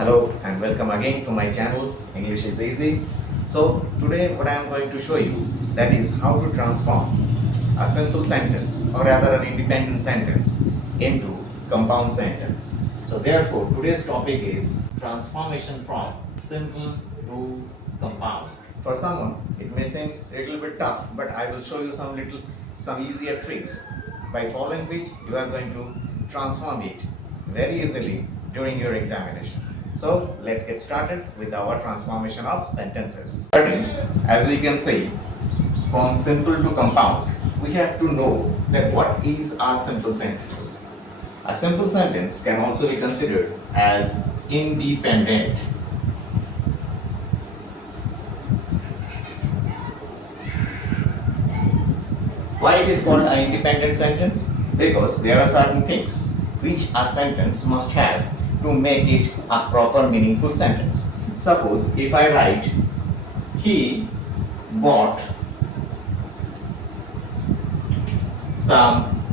Hello and welcome again to my channel English is Easy. So today what I am going to show you, that is how to transform a simple sentence or rather an independent sentence into compound sentence. So therefore today's topic is transformation from simple to compound. For someone it may seem a little bit tough, but I will show you some easier tricks by following which you are going to transform it very easily during your examination. So let's get started with our transformation of sentences. Starting, as we can see, from simple to compound, we have to know that what is our simple sentence. A simple sentence can also be considered as independent. Why it is called an independent sentence? Because there are certain things which a sentence must have to make it a proper meaningful sentence. Suppose if I write, he bought some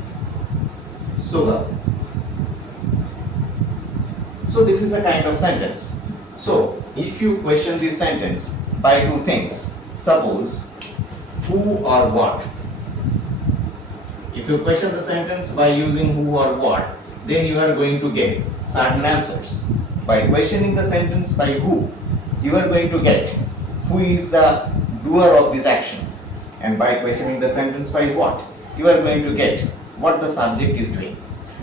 sugar. So this is a kind of sentence. So if you question this sentence by two things, suppose who or what. If you question the sentence by using who or what, then you are going to get certain answers. By questioning the sentence by who, you are going to get who is the doer of this action. And by questioning the sentence by what, you are going to get what the subject is doing.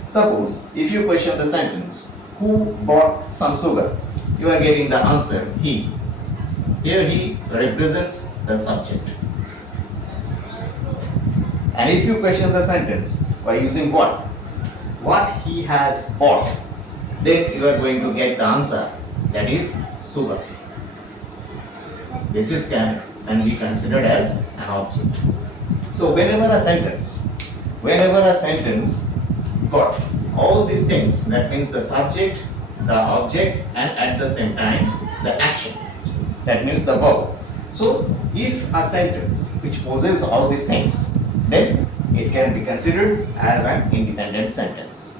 Suppose if you question the sentence, who bought some sugar, you are getting the answer he. Here he represents the subject. And if you question the sentence by using what he has bought, then you are going to get the answer, that is sugar. This is can be considered as an object. So whenever a sentence got all these things, that means the subject, the object, and at the same time the action, that means the verb. So if a sentence which possesses all these things, then it can be considered as an independent sentence.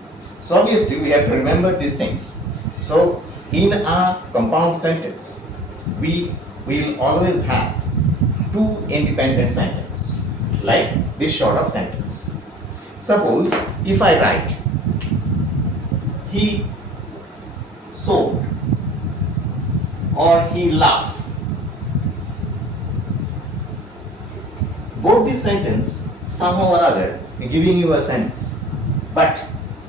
So obviously we have to remember these things. So in a compound sentence, we will always have two independent sentences, like this sort of sentence. Suppose if I write, he sold or he laughed. Both these sentences somehow or other giving you a sense, but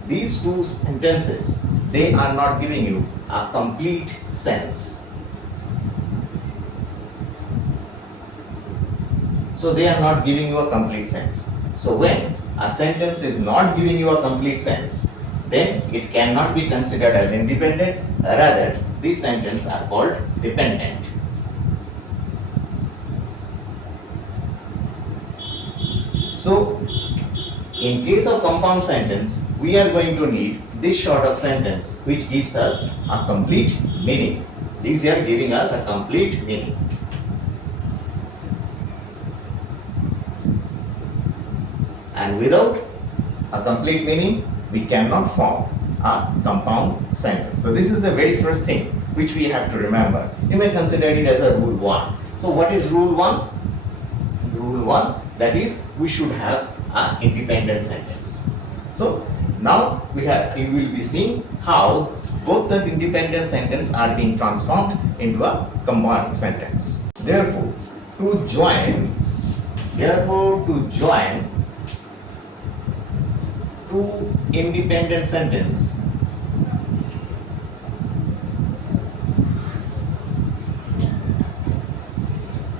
these two sentences, they are not giving you a complete sense. So they are not giving you a complete sense. So when a sentence is not giving you a complete sense, then it cannot be considered as independent. Rather, these sentences are called dependent. So in case of compound sentence, we are going to need this sort of sentence which gives us a complete meaning. These are giving us a complete meaning. And without a complete meaning, we cannot form a compound sentence. So this is the very first thing which we have to remember. You may consider it as a rule 1. So what is rule 1? Rule 1, that is, we should have an independent sentence. So now you will be seeing how both the independent sentences are being transformed into a compound sentence. Therefore, to join two independent sentences,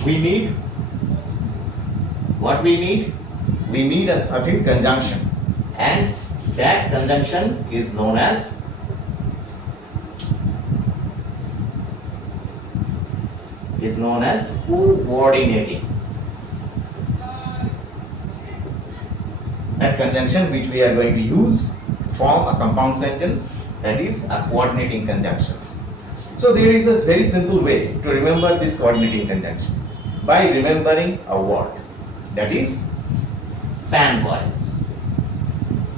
we need what we need? We need a certain conjunction, and that conjunction is known as coordinating. That conjunction which we are going to use to form a compound sentence, that is a coordinating conjunctions. So there is a very simple way to remember these coordinating conjunctions by remembering a word, that is fanboys.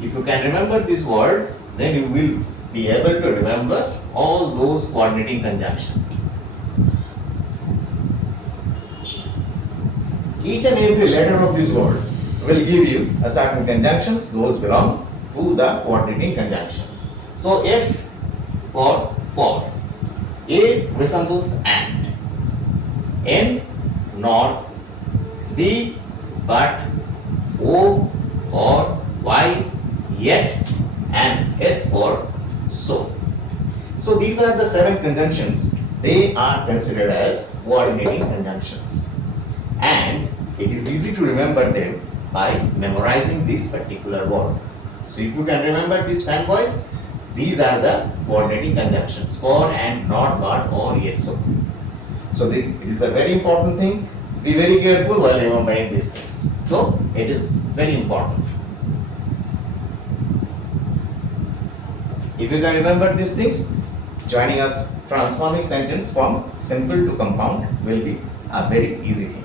If you can remember this word, then you will be able to remember all those coordinating conjunctions. Each and every letter of this word will give you a certain conjunctions. Those belong to the coordinating conjunctions. So F for, A resembles and, N not, B but, O or, Y yet, and S for so. So these are the 7 conjunctions. They are considered as coordinating conjunctions. And it is easy to remember them by memorizing this particular word. So if you can remember these fanboys, these are the coordinating conjunctions: for, and, not, but, or, yet, so. So it is a very important thing. Be very careful while remembering these things. So it is very important. If you can remember these things, joining us transforming sentence from simple to compound will be a very easy thing.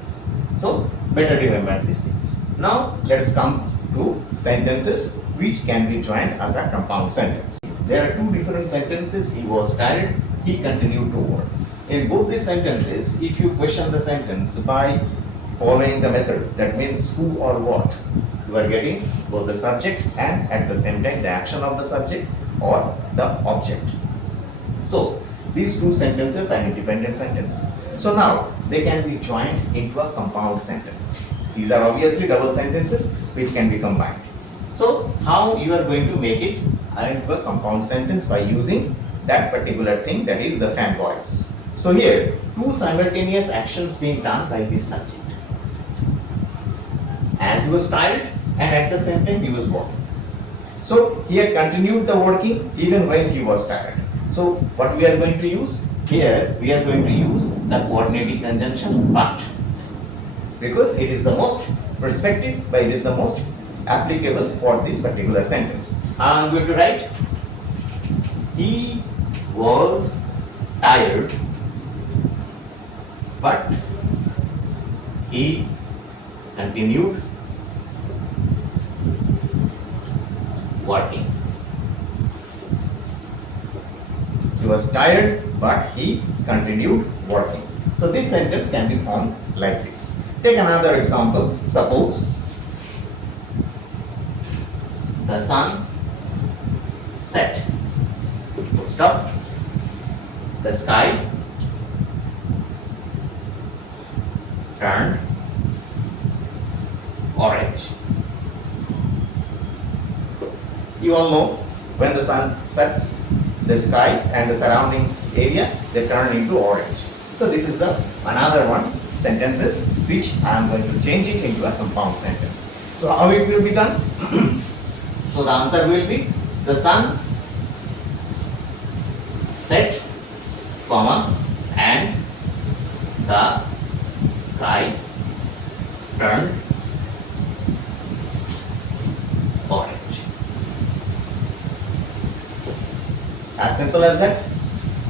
So better remember these things. Now let us come to sentences which can be joined as a compound sentence. There are 2 different sentences. He was tired, he continued to work. In both these sentences, if you question the sentence by following the method, that means who or what, you are getting both the subject and at the same time the action of the subject or the object. So these 2 sentences are independent sentences. So now they can be joined into a compound sentence. These are obviously double sentences which can be combined. So how you are going to make it into a compound sentence? By using that particular thing, that is the fanboys. So here 2 simultaneous actions being done by this subject. As he was tired and at the same time he was working. So he had continued the working even when he was tired. So what we are going to use? Here we are going to use the coordinating conjunction but, because it is the most perspective, but it is the most applicable for this particular sentence. I am going to write, he was tired but he continued working. He was tired but he continued working. So this sentence can be formed like this. Take another example. Suppose the sun set. Stop. The sky turned orange. You all know when the sun sets, the sky and the surroundings area, they turn into orange. So this is the another one sentences which I am going to change it into a compound sentence. So how it will be done? So the answer will be the sun set, comma, and the sky turned orange. As simple as that.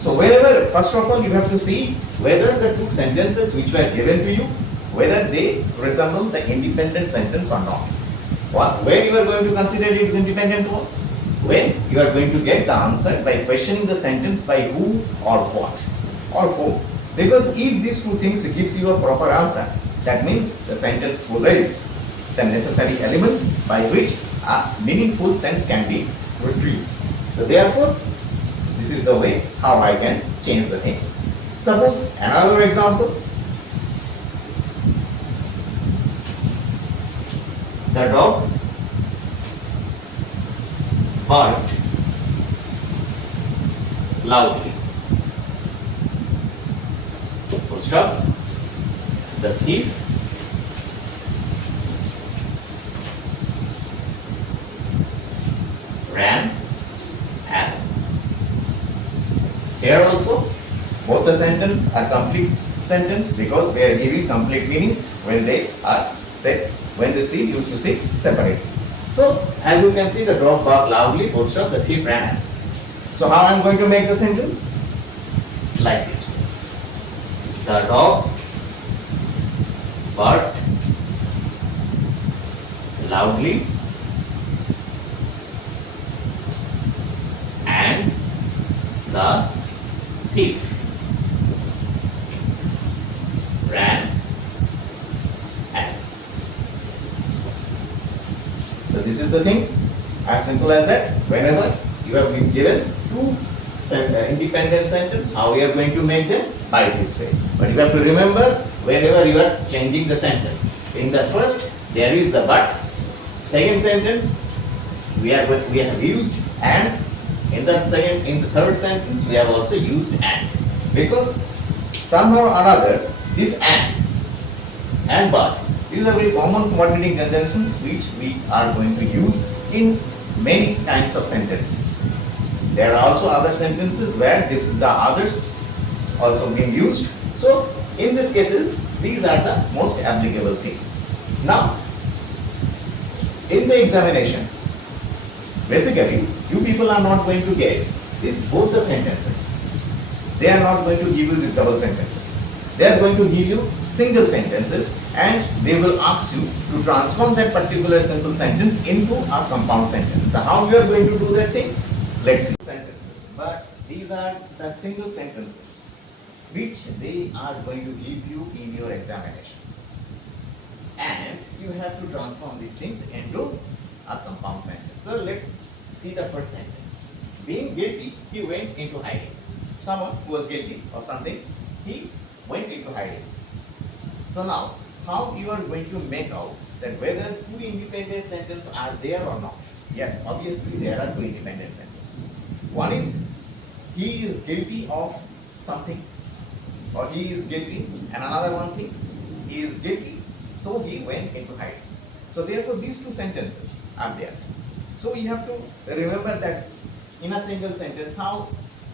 So wherever, first of all, you have to see whether the 2 sentences which were given to you, whether they resemble the independent sentence or not. Where you are going to consider it is independent was when you are going to get the answer by questioning the sentence by who or what or whom. Because if these 2 things gives you a proper answer, that means the sentence possesses the necessary elements by which a meaningful sense can be retrieved. So therefore, this is the way how I can change the thing. Suppose another example. The dog barked loudly. Full stop. The thief ran at. Here also, both the sentences are complete sentence because they are giving complete meaning when they are said, when they see used to say separate. So as you can see, the dog barked loudly, full stop, the thief ran at. So how I am going to make the sentence? Like this. The dog barked loudly and if ran and. So this is the thing, as simple as that. Whenever you have been given two independent sentences, how we are going to make them? By this way. But you have to remember, whenever you are changing the sentence, in the first there is the but, second sentence we have used and, in the third sentence we have also used and, because somehow or other this and but, these are very common coordinating conjunctions which we are going to use in many kinds of sentences. There are also other sentences where the others also being used. So in these cases, these are the most applicable things. Now, in the examinations, basically you people are not going to get both the sentences. They are not going to give you these double sentences. They are going to give you single sentences, and they will ask you to transform that particular simple sentence into a compound sentence. So how we are going to do that thing? Let's see. Sentences. But these are the single sentences which they are going to give you in your examinations. And you have to transform these things into a compound sentence. So let's see the first sentence. Being guilty, he went into hiding. Someone who was guilty of something, he went into hiding. So now, how you are going to make out that whether two independent sentences are there or not? Yes, obviously there are two independent sentences. One is, he is guilty of something, or he is guilty, and another one thing, he is guilty, so he went into hiding. So therefore these two sentences are there. So you have to remember that in a single sentence, how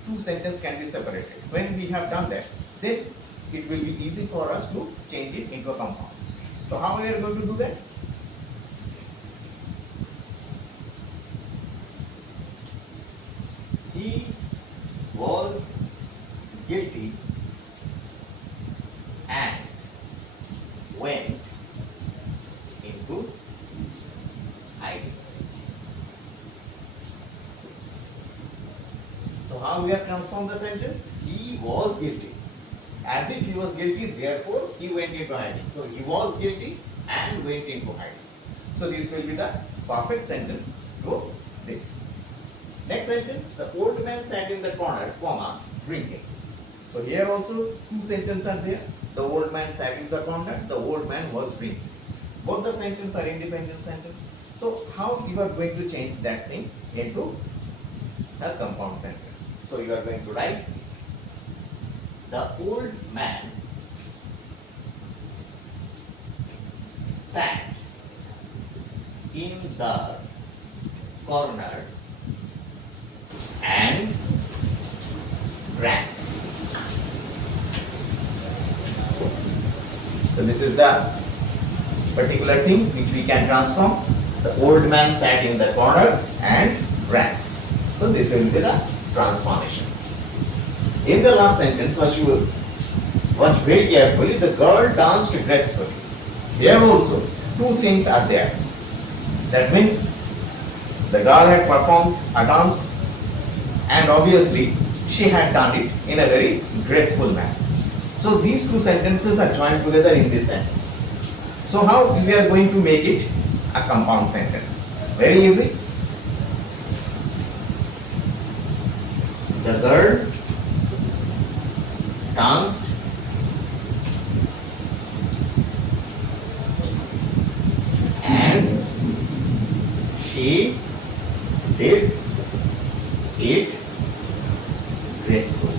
two sentences can be separated. When we have done that, then it will be easy for us to change it into a compound. So how we are going to do that? He was guilty and went into hiding. So how we have transformed the sentence? He was guilty. As if he was guilty, therefore he went into hiding. So he was guilty and went into hiding. So this will be the perfect sentence to this. Next sentence, the old man sat in the corner, comma, drinking. So here also two sentences are there. The old man sat in the corner, the old man was drinking. Both the sentences are independent sentences. So how you are going to change that thing into a compound sentence? So you are going to write, the old man sat in the corner and drank. So this is the particular thing which we can transform. The old man sat in the corner and drank. So this will be the transformation. In the last sentence, watch very carefully, the girl danced gracefully. Here also, two things are there. That means the girl had performed a dance, and obviously she had done it in a very graceful manner. So these two sentences are joined together in this sentence. So how we are going to make it a compound sentence? Very easy. The girl danced and she did it gracefully.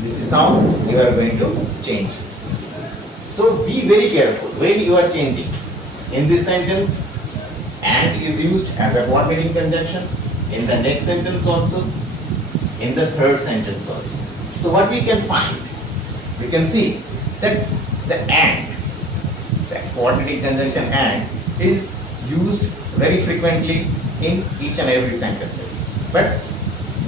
This is how you are going to change. So be very careful when you are changing. In this sentence, and is used as a coordinating conjunctions. In the next sentence also. In the third sentence also. So what we can find? We can see that the and, the coordinating conjunction and, is used very frequently in each and every sentences. But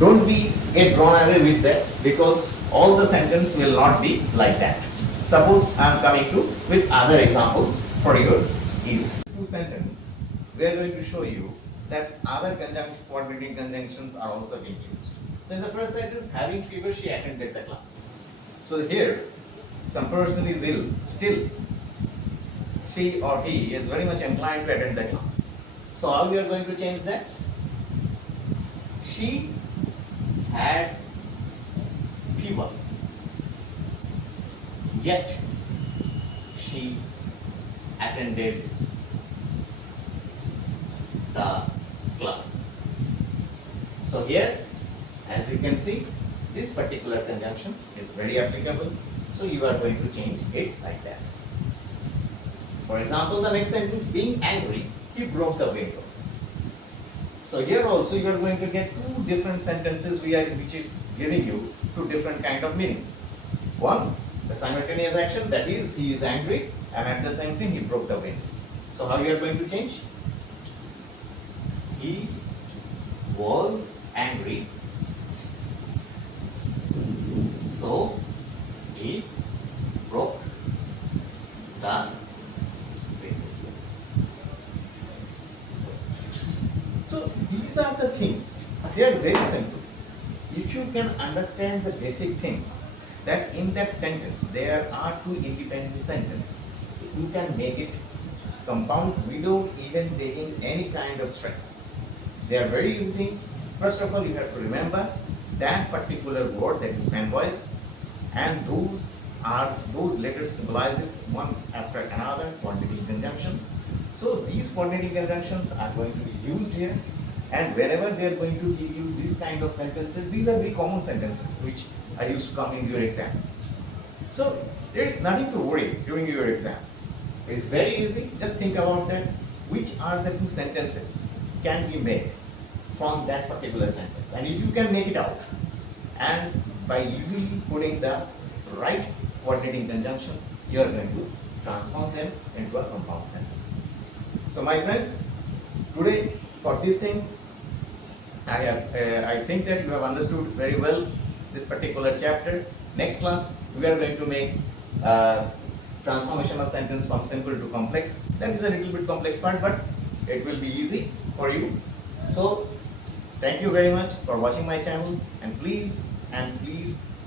don't get drawn away with that, because all the sentence will not be like that. Suppose I am coming to with other examples for your easy. Two sentences, we are going to show you that other coordinating conjunctions are also being used. So in the first sentence, having fever, she attended the class. So here, some person is ill, still she or he is very much inclined to attend the class. So how we are going to change that? She had fever, yet she attended the class. So here, as you can see, this particular conjunction is very applicable. So you are going to change it like that. For example, the next sentence, being angry, he broke the window. So here also you are going to get two different sentences which is giving you two different kind of meaning. One, the simultaneous action, that is, he is angry, and at the same time he broke the window. So how you are going to change? He was angry, so he broke the window. So these are the things. They are very simple. If you can understand the basic things, that in that sentence there are two independent sentences, so you can make it compound without even taking any kind of stress. They are very easy things. First of all, you have to remember that particular word, that is fan voice, and those letters symbolizes one after another coordinating conjunctions. So these coordinating conjunctions are going to be used here, and whenever they are going to give you this kind of sentences, these are very common sentences which are used to come in your exam. So there is nothing to worry during your exam. It is very easy. Just think about that. Which are the two sentences can be made from that particular sentence? And if you can make it out, and by easily putting the right coordinating conjunctions, you are going to transform them into a compound sentence. So my friends, today for this thing, I think that you have understood very well this particular chapter. Next class, we are going to make transformation of sentence from simple to complex. That is a little bit complex part, but it will be easy for you. So thank you very much for watching my channel, and please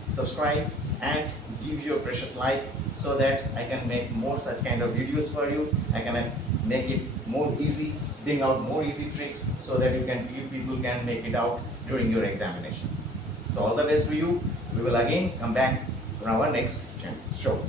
subscribe and give your precious like, so that I can make more such kind of videos for you. I can make it more easy, bring out more easy tricks, so that you people can make it out during your examinations. So all the best to you. We will again come back on our next show.